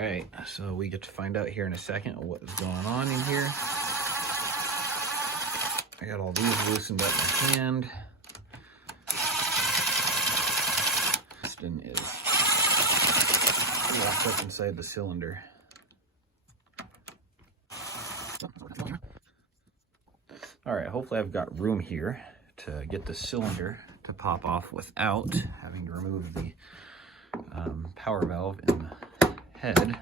right, so we get to find out here in a second what is going on in here. I got all these loosened up in my hand. Piston is locked up inside the cylinder. All right, hopefully I've got room here to get the cylinder to pop off without having to remove the power valve in the head.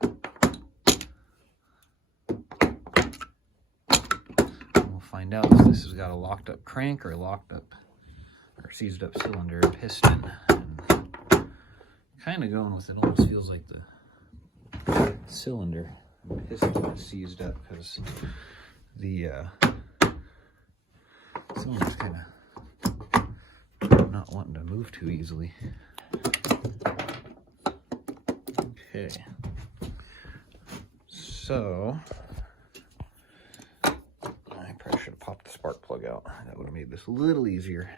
And we'll find out if this has got a locked up crank or locked up or seized up cylinder and piston. And kind of going with it, almost feels like the cylinder and piston is seized up because the cylinder's kind of not wanting to move too easily. Okay, so I probably should have popped the spark plug out. That would have made this a little easier.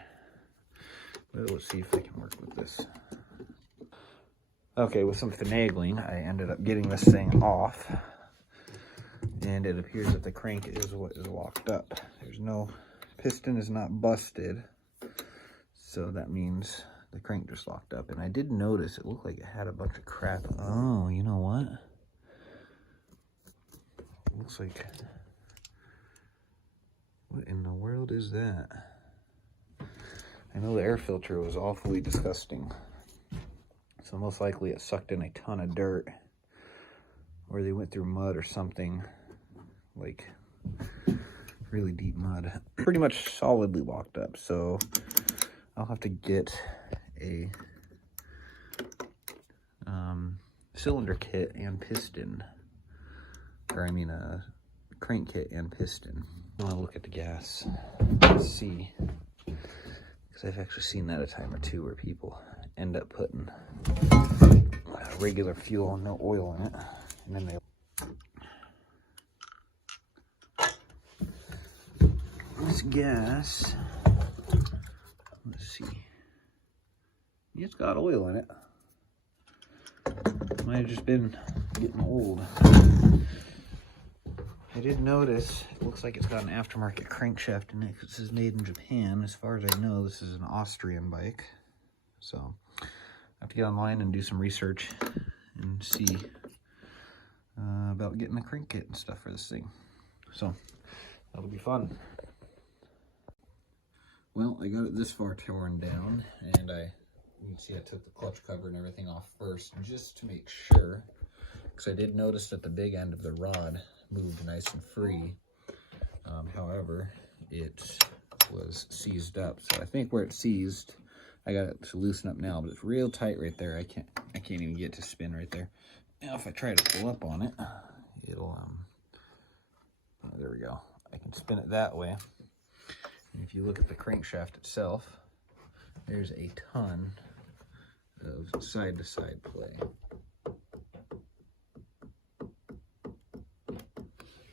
But let's see if I can work with this. Okay, with some finagling, I ended up getting this thing off. And it appears that the crank is what is locked up. There's no piston is not busted. So that means the crank just locked up. And I did notice it looked like it had a bunch of crap. Oh, you know what? It looks like, what in the world is that? I know the air filter was awfully disgusting. So most likely it sucked in a ton of dirt, or they went through mud or something, like really deep mud. Pretty much solidly locked up, so I'll have to get a cylinder kit and piston, or I mean a crank kit and piston. I want to look at the gas, let's see, because I've actually seen that a time or two where people end up putting regular fuel and no oil in it, and then this gas, let's see, it's got oil in it. Might have just been getting old. I did notice it looks like it's got an aftermarket crankshaft in it because this is made in Japan. As far as I know, this is an Austrian bike. So I have to get online and do some research and see about getting a crank kit and stuff for this thing. So that'll be fun. Well, I got it this far torn down, and you can see I took the clutch cover and everything off first just to make sure, because I did notice that the big end of the rod moved nice and free. However, it was seized up. So I think where it's seized, I got it to loosen up now, but it's real tight right there. I can't even get to spin right there. Now if I try to pull up on it, it'll oh, there we go. I can spin it that way. And if you look at the crankshaft itself, there's a ton of side-to-side play,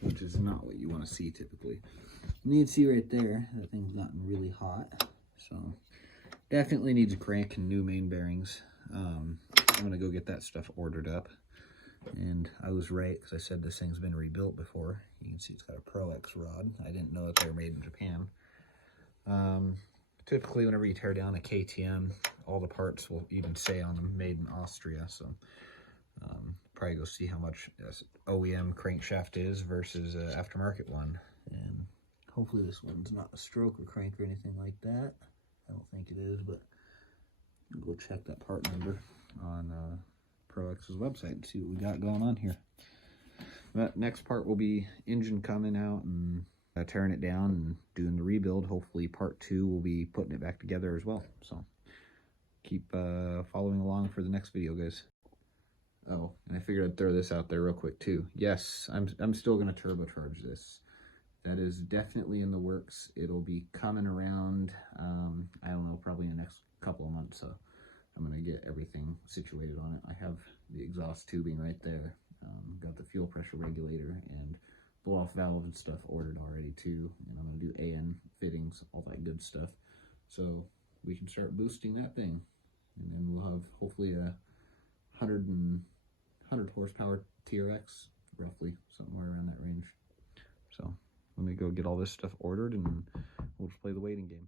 which is not what you want to see typically. You can see right there, that thing's gotten really hot. So definitely needs a crank and new main bearings. I'm gonna go get that stuff ordered up. And I was right, because I said this thing's been rebuilt before. You can see it's got a Pro X rod. I didn't know that they were made in Japan. Typically whenever you tear down a KTM, all the parts will even say on them made in Austria. So probably go see how much OEM crankshaft is versus an aftermarket one. And hopefully this one's not a stroker crank or anything like that. I don't think it is, but I'll go check that part number on Pro X's website and see what we got going on here. But next part will be engine coming out and tearing it down and doing the rebuild. Hopefully part 2 will be putting it back together as well. So keep following along for the next video, guys. Oh, and I figured I'd throw this out there real quick too. Yes, I'm still going to turbocharge this. That is definitely in the works. It'll be coming around, I don't know, probably in the next couple of months. So I'm going to get everything situated on it. I have the exhaust tubing right there. Got the fuel pressure regulator and blow-off valve and stuff ordered already too. And I'm going to do AN fittings, all that good stuff. So we can start boosting that thing. And then we'll have hopefully a 100 100 horsepower TRX, roughly, somewhere around that range. So let me go get all this stuff ordered and we'll just play the waiting game.